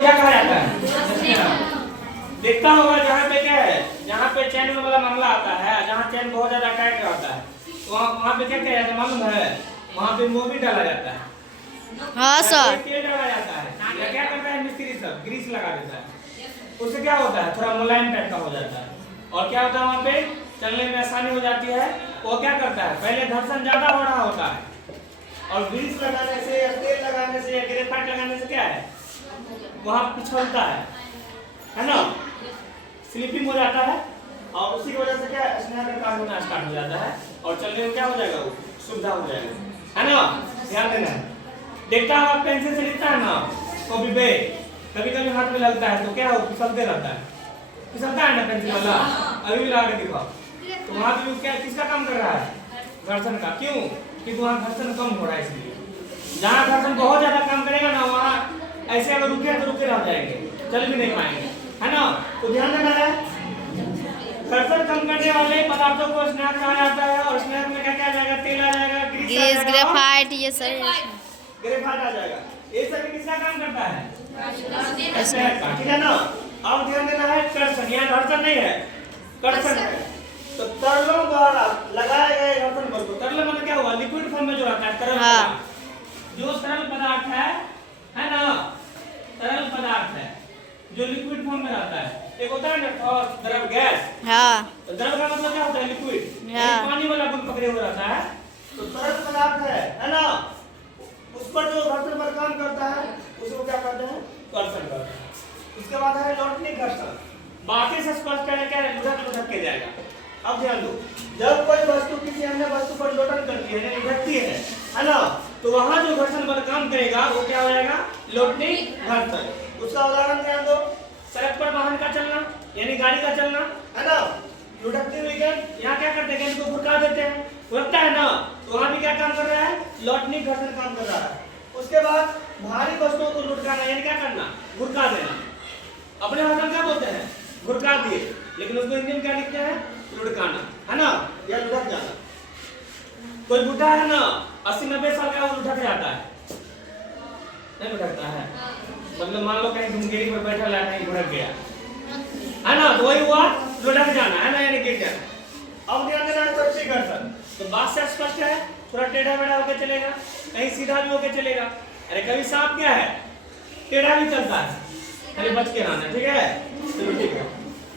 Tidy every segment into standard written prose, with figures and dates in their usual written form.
क्या कहा जाता है? देखता होगा जहाँ पे क्या है, जहाँ पे चैन वाला मामला आता है, जहाँ चैन बहुत ज्यादा टाइट रहता है, वहाँ पे क्या किया जाता है मालूम है? वहाँ पे मोबिल डाला जाता है। हाँ सर। तेल डाला जाता है या क्या करता है मिस्त्री सब ग्रीस लगा देता है। उससे क्या होता है, थोड़ा मुलायम टाइप का हो जाता है और क्या होता है वहाँ पे चलने में आसानी हो जाती है। वो क्या करता है, पहले घर्षण ज्यादा हो रहा होता है और ग्रीस लगाने से या तेल लगाने से या ग्रेफाइट लगाने से क्या है, वहाँ पिछलता है ना, स्लिपिंग हो जाता है और उसी की वजह से क्या स्नेहा का काम होना स्टार्ट हो जाता है और चलने में क्या हो जाएगा, वो सुविधा हो जाएगा, है ना। ध्यान देना है। देखता है आप पेंसिल से लिखता है ना कॉपी पे, कभी कभी हाथ में लगता है तो क्या हो, फिसलते रहता है, फिसलता है ना पेंसिल वाला। अभी भी लगा के दिखाओ तो वहाँ पे क्या किसका काम कर रहा है, घर्षण का। क्यों? क्योंकि वहाँ घर्षण कम हो रहा है इसलिए। जहाँ घर्षण बहुत ज्यादा काम करेगा ना, वहाँ ऐसे अगर रुके तो रुके रह जाएंगे, चल भी नहीं पाएंगे, है ना। तो ध्यान देना है, घर्षण कम करने वाले पदार्थों को स्नेह कहा जाता है और स्नेह में क्या क्या आ जाएगा, तेल आ जाएगा, ग्रीस ग्रेफाइट ये सही ग्रेफाइट आ जाएगा। ये सभी किसका काम करता है, स्नेह का, ठीक है ना। अब ध्यान देना है, कर्षण, यहाँ घर्षण नहीं है, कर्षण है। तो तरलों द्वारा लगाए गए घर्षण बल को, तरल मतलब क्या हुआ, लिक्विड फॉर्म में जो रहता है तरल पदार्थ, जो तरल पदार्थ है ना, तरल पदार्थ है जो लिक्विड फॉर्म में रहता है। एक होता है ना द्रव गैस, हाँ। तो द्रव का मतलब क्या होता है, लिक्विड, हाँ। पानी वाला गुण पकड़े हुए रहता है। तो तरल पदार्थ है ना, उस पर जो घर्षण बल काम करता है उसको क्या कहते हैं, कर्षण करते हैं। उसके बाद है लौटने घर्षण, बाकी से स्पष्ट है क्या, लुढ़क के जाएगा। अब ध्यान दो, जब कोई वस्तु किसी अन्य वस्तु पर लोटन करती है, लुढ़कती है ना, तो वहां जो घर्षण बल काम करेगा वो क्या हो जाएगा, लौटने घर्षण। उसका उदाहरण ध्यान दो, सड़क पर वाहन का चलना यानी गाड़ी का चलना, है ना, लुढ़कती हुई गेंद, यहाँ क्या करते हैं, गेंद को घुरका देते हैं, घुरकता है ना, तो वहां भी क्या काम कर रहा है, लौटने घर्षण काम कर रहा है। उसके बाद भारी वस्तुओं को लुढ़काना यानी क्या करना, घुरका देना। अपने भाषा में क्या बोलते हैं, घुरका दिए, लेकिन उसको हिंदी में क्या लिखते हैं, लुढ़काना, है ना, या लुढ़क जाना। कोई बुढ़ा है ना 80-90 साल का, वो लुढ़क जाता है, नहीं लुढ़कता है, मतलब मान लो कहीं घुमकेरी पर बैठा है, नहीं लुढ़क गया, है ना, तो वही हुआ लुढ़क जाना, है ना, यानी गिर जाना। अब ध्यान देना है सबसे घर्षण, तो बात से स्पष्ट है, थोड़ा टेढ़ा मेढ़ा होकर चलेगा, कहीं सीधा भी होकर चलेगा। अरे कभी सांप क्या है, टेढ़ा भी चलता है, खाली बच के रहना, ठीक है। चलो ठीक है।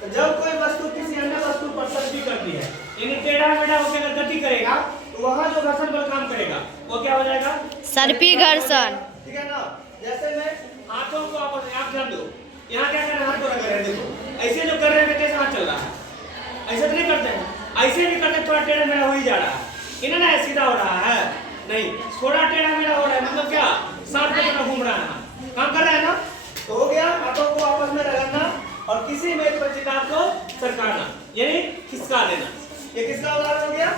तो जब कोई वस्तु किसी अन्य वस्तु पर सर्पी करती है यानी टेढ़ा मेढ़ा होकर अगर गति करेगा, तो वहां जो घर्षण बल काम करेगा वो क्या हो जाएगा, सर्पी घर्षण, ठीक है ना। जैसे मैं हाथों को आपस में, आप ध्यान दो, यहाँ क्या कर रहे हैं, हाथ को रख रहे हैं, देखो ऐसे जो कर रहे हैं कैसे हाथ चल रहा है, ऐसे तो नहीं करते हैं, ऐसे भी करते, थोड़ा टेढ़ा मेढ़ा हो ही जा रहा है, इन्हें ना सीधा हो रहा है, नहीं थोड़ा टेढ़ा मेढ़ा हो रहा है, मतलब क्या सांप की तरह घूम रहा है, काम कर रहा है ना। तो हो गया, हाथों को आपस में रगड़ना और किसी मेज पर किताब को सरकाना यानी खिसका देना, ये किसका उदाहरण हो गया,